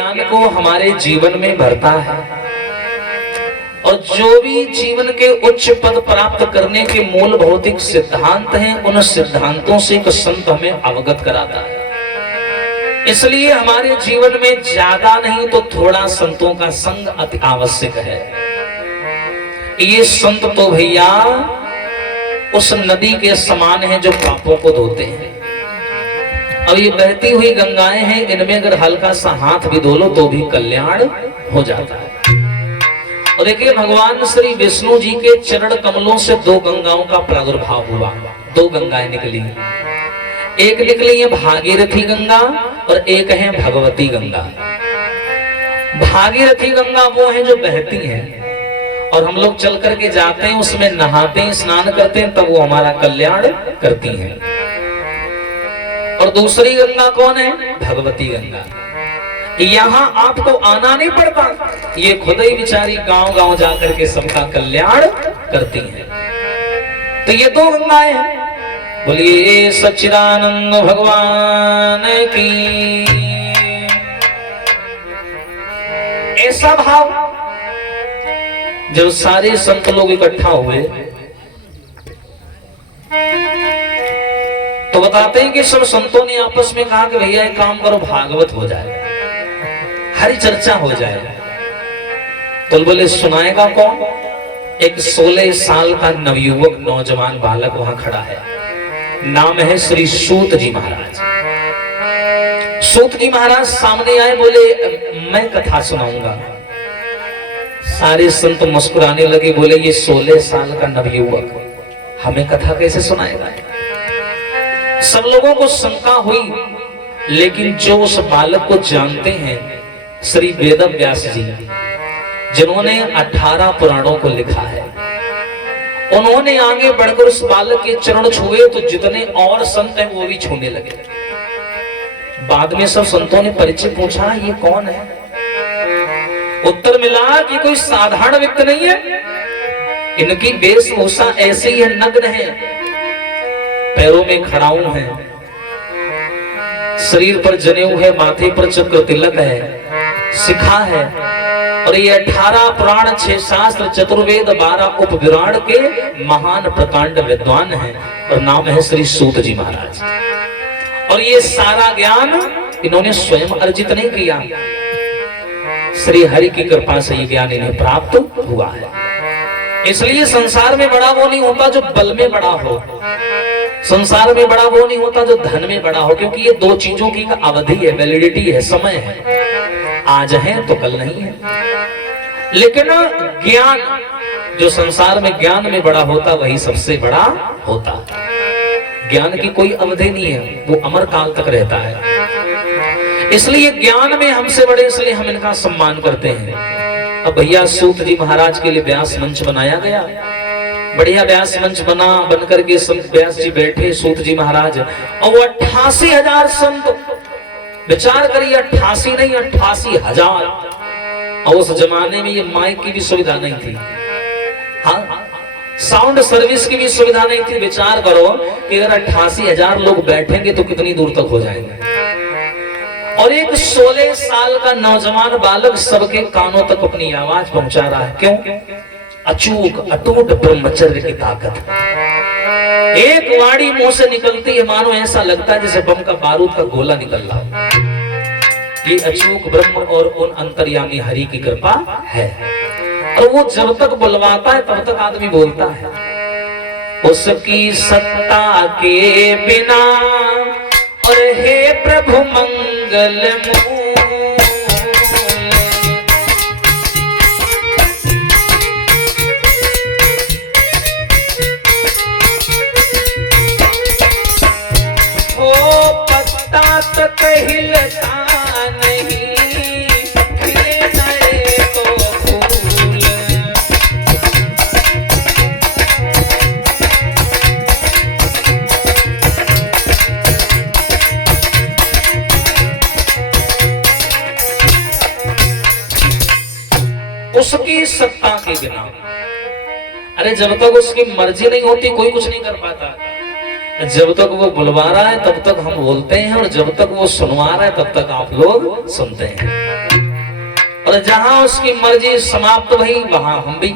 ज्ञान को हमारे जीवन में भरता है और जो भी जीवन के उच्च पद प्राप्त करने के मूल भौतिक सिद्धांत हैं, उन सिद्धांतों से एक संत हमें अवगत कराता है। इसलिए हमारे जीवन में ज्यादा नहीं तो थोड़ा संतों का संग अति आवश्यक है। ये संत तो भैया उस नदी के समान है जो पापों को धोते हैं। अब ये बहती हुई गंगाएं हैं, इनमें अगर हल्का सा हाथ भी धो लो तो भी कल्याण हो जाता है। और देखिए भगवान श्री विष्णु जी के चरण कमलों से दो गंगाओं का प्रादुर्भाव हुआ। दो गंगाएं निकली, एक निकली है भागीरथी गंगा और एक है भगवती गंगा। भागीरथी गंगा वो है जो बहती है और हम लोग चल करके जाते हैं, उसमें नहाते हैं, स्नान करते हैं, तब वो हमारा कल्याण करती हैं। और दूसरी गंगा कौन है? भगवती गंगा। यहाँ आपको आना नहीं पड़ता, ये खुद ही बेचारी गांव गांव जाकर के सबका कल्याण करती हैं। तो ये दो गंगाएं हैं। बोलिए सच्चिदानंद भगवान की। ऐसा भाव जब सारे संत लोग इकट्ठा हुए तो बताते हैं कि सब संतों ने आपस में कहा कि भैया एक काम करो, भागवत हो जाए, हरि चर्चा हो जाए। तो बोले सुनाएगा कौन? एक 16 साल का नवयुवक नौजवान बालक वहां खड़ा है, नाम है श्री सूत जी महाराज। सूत जी महाराज सामने आए, बोले मैं कथा सुनाऊंगा। सारे संत मुस्कुराने लगे, बोले ये 16 साल का नवयुवक हमें कथा कैसे सुनाएगा? सब लोगों को शंका हुई, लेकिन जो उस बालक को जानते हैं श्री वेद व्यास जी, जिन्होंने 18 पुराणों को लिखा है, उन्होंने आगे बढ़कर उस बालक के चरण छुए तो जितने और संत हैं वो भी छूने लगे। बाद में सब संतों ने परिचय पूछा, ये कौन है? उत्तर मिला कि कोई साधारण व्यक्ति नहीं है, इनकी वेशभूषा ऐसे ही है, नग्न है, पैरों में खड़ाऊ है, शरीर पर जनेऊ है, माथे पर चक्र तिलक है, शिखा है, और ये 18 पुराण, 6 शास्त्र, चतुर्वेद, 12 उपविराण के महान प्रकांड विद्वान हैं और नाम है श्री सूत जी महाराज। और ये सारा ज्ञान इन्होंने स्वयं अर्जित नहीं किया, श्री हरि की कृपा से ये ज्ञान इन्हें प्राप्त हुआ है। इसलिए संसार में बड़ा वो नहीं होता जो बल में बड़ा हो, संसार में बड़ा वो नहीं होता जो धन में बड़ा हो, क्योंकि ये दो चीजों की अवधि है, वैलिडिटी है, समय है, आज है तो कल नहीं है। लेकिन ज्ञान, जो संसार में ज्ञान में बड़ा होता वही सबसे बड़ा होता। ज्ञान की कोई अवधि नहीं है, वो अमर काल तक रहता है। इसलिए ज्ञान में हमसे बड़े, इसलिए हम इनका सम्मान करते हैं। अब भैया सूत जी महाराज के लिए व्यास मंच बनाया गया, बढ़िया व्यास मंच बन करके व्यास जी बैठे, सूत जी महाराज, और वो 88,000 संत, विचार करिए 88 नहीं 88,000। और उस जमाने में ये माइक की भी सुविधा नहीं थी, हाँ, साउंड सर्विस की भी सुविधा नहीं थी। विचार करो कि अगर 88,000 लोग बैठेंगे तो कितनी दूर तक हो जाएंगे। और एक 16 साल का नौजवान बालक सबके कानों तक अपनी आवाज पहुंचा रहा है। क्यों? अचूक अटूट ब्रह्मचर्य की ताकत। एक वाणी मुंह से निकलती है, मानो ऐसा लगता है जैसे बम का बारूद का गोला निकल रहा। ये अचूक ब्रह्म और उन अंतर्यामी हरि की कृपा है। और वो जब तक बुलवाता है तब तक आदमी बोलता है। उसकी सत्ता के बिना और हे प्रभु मंगल हिलता नहीं, खिले नए तो फूल। उसकी सत्ता के बिना, अरे जब तक उसकी मर्जी नहीं होती कोई कुछ नहीं कर पाता। जब तक वो बुलवा रहा है तब तक हम बोलते हैं, और जब तक वो सुनवा रहा है तब तक आप लोग सुनते हैं। और जहां उसकी मर्जी समाप्त हुई वहां हम भी।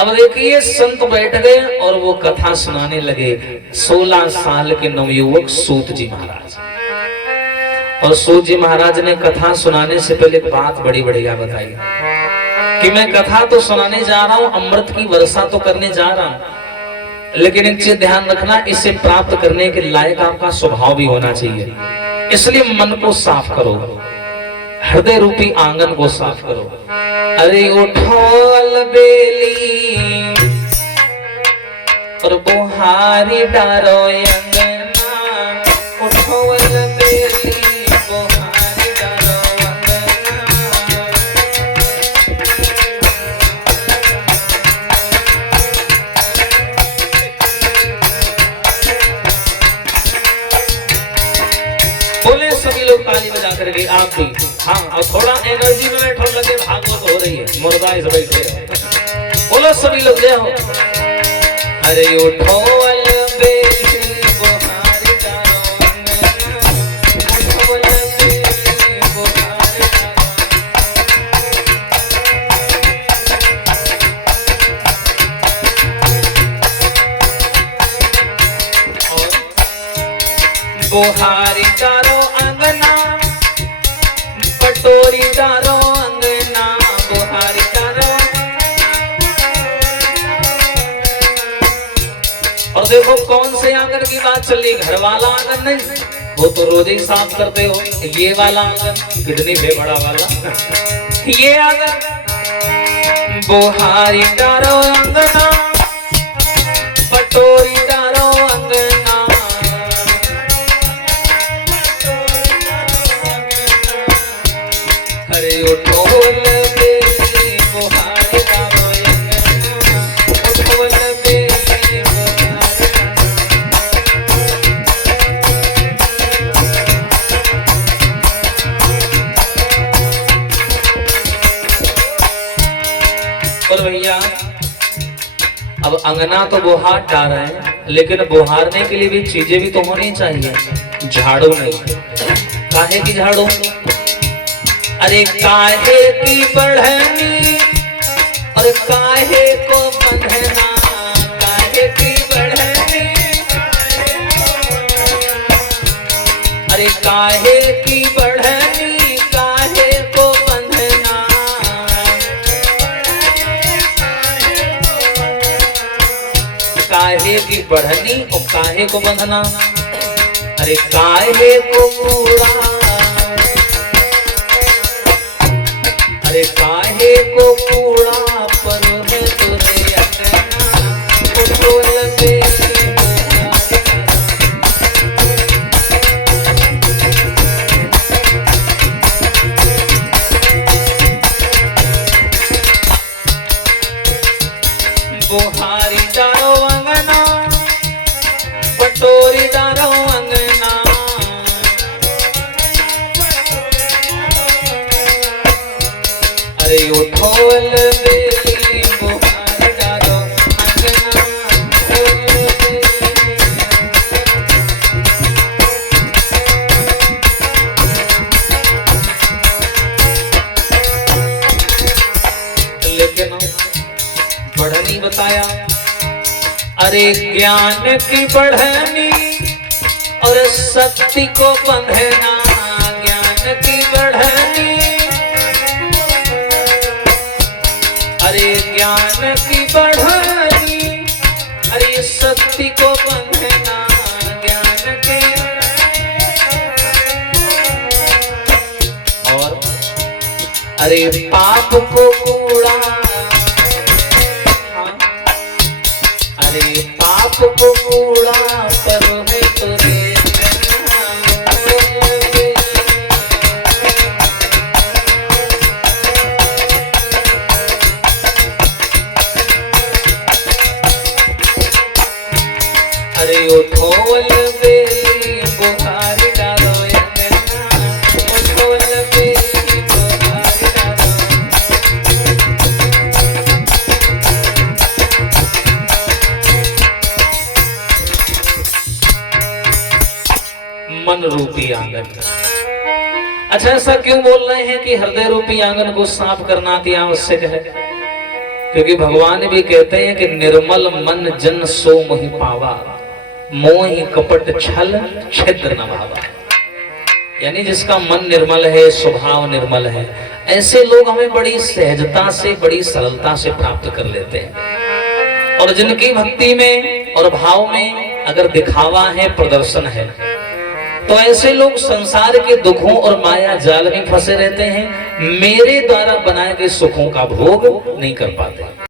अब देखिए संत बैठ गए और वो कथा सुनाने लगे। 16 साल के नवयुवक सूत जी महाराज, और सूत जी महाराज ने कथा सुनाने से पहले एक बात बड़ी बढ़िया बताई कि मैं कथा तो सुनाने जा रहा हूं, अमृत की वर्षा तो करने जा रहा हूं, लेकिन एक चीज ध्यान रखना, इसे प्राप्त करने के लायक आपका स्वभाव भी होना चाहिए। इसलिए मन को साफ करो, हृदय रूपी आंगन को साफ करो। अरे उठो अलबेली और बुहारी डारो अंगना, उठो अलबेली बुहारी डारो अंगना। बोले सभी लोग ताली बजा करके, आप भी। हाँ, और थोड़ा एनर्जी में बैठो, लगे भागवत हो रही है, मुर्दा इस बैठे। बोलो सभी लोग जय हो। अरे उठो अलबेली बुहारी डारो अंगना, उठो अलबेली बुहारी डारो। बुहारी डारो अंगना, पटोरी डारो अंगना, बुहारी डारो। और देखो कौन से आंगन की बात चल रही, घर वाला आंगन नहीं, वो तो रोज ही साफ करते हो। ये वाला आंगन, किडनी फेफड़ा वाला ये आंगन। बुहारी डारो अंगना, पटोरी डारो अंगना। अरे उठो अलबेली बुहारी डारो अंगना, उठो अलबेली बुहारी। और भैया अब अंगना तो बुहार डाल रहे हैं, लेकिन बुहारने के लिए भी चीजें भी तो होनी चाहिए। झाड़ू नहीं, काहे की झाड़ू? अरे काहे की बढ़नी और काहे को बंधना, काहे की बढ़नी, अरे काहे की बढ़नी, काहे को बंधना। काहे की बढ़नी और काहे को बंधना। अरे काहे को कूड़ा, अरे काहे को कूड़ा पर है तुझे अंगना, उठो अलबेली बुहारी डारो अंगना, पटोरी डारो अंगना। अरे उठो अलबेली बुहारी डारो अंगना, लेकिन बढ़नी बताया। अरे ज्ञान की बढ़नी और शक्ति को बंधना, ज्ञान की बढ़नी, अरे ज्ञान की बढ़नी, अरे शक्ति को बंधना, ज्ञान की। और अरे पाप को कूड़ा, अरे पाप को कूड़ा पर है तुझे अरे उठो अलबेली बुहारी डारो अंगना, उठो अलबेली बुहारी डारो। मन रूपी आंगन। अच्छा, ऐसा क्यों बोल रहे हैं कि हृदय रूपी आंगन को साफ करना अति आवश्यक है? क्योंकि भगवान भी कहते हैं कि निर्मल मन जन सो मोहि पावा, मोहि कपट छल छिद्र न भावा। यानी जिसका मन निर्मल है, स्वभाव निर्मल है, ऐसे लोग हमें बड़ी सहजता से, बड़ी सरलता से प्राप्त कर लेते हैं। और जिनकी भक्ति में और भाव में अगर दिखावा है, प्रदर्शन है, तो ऐसे लोग संसार के दुखों और माया जाल में फंसे रहते हैं, मेरे द्वारा बनाए गए सुखों का भोग नहीं कर पाते।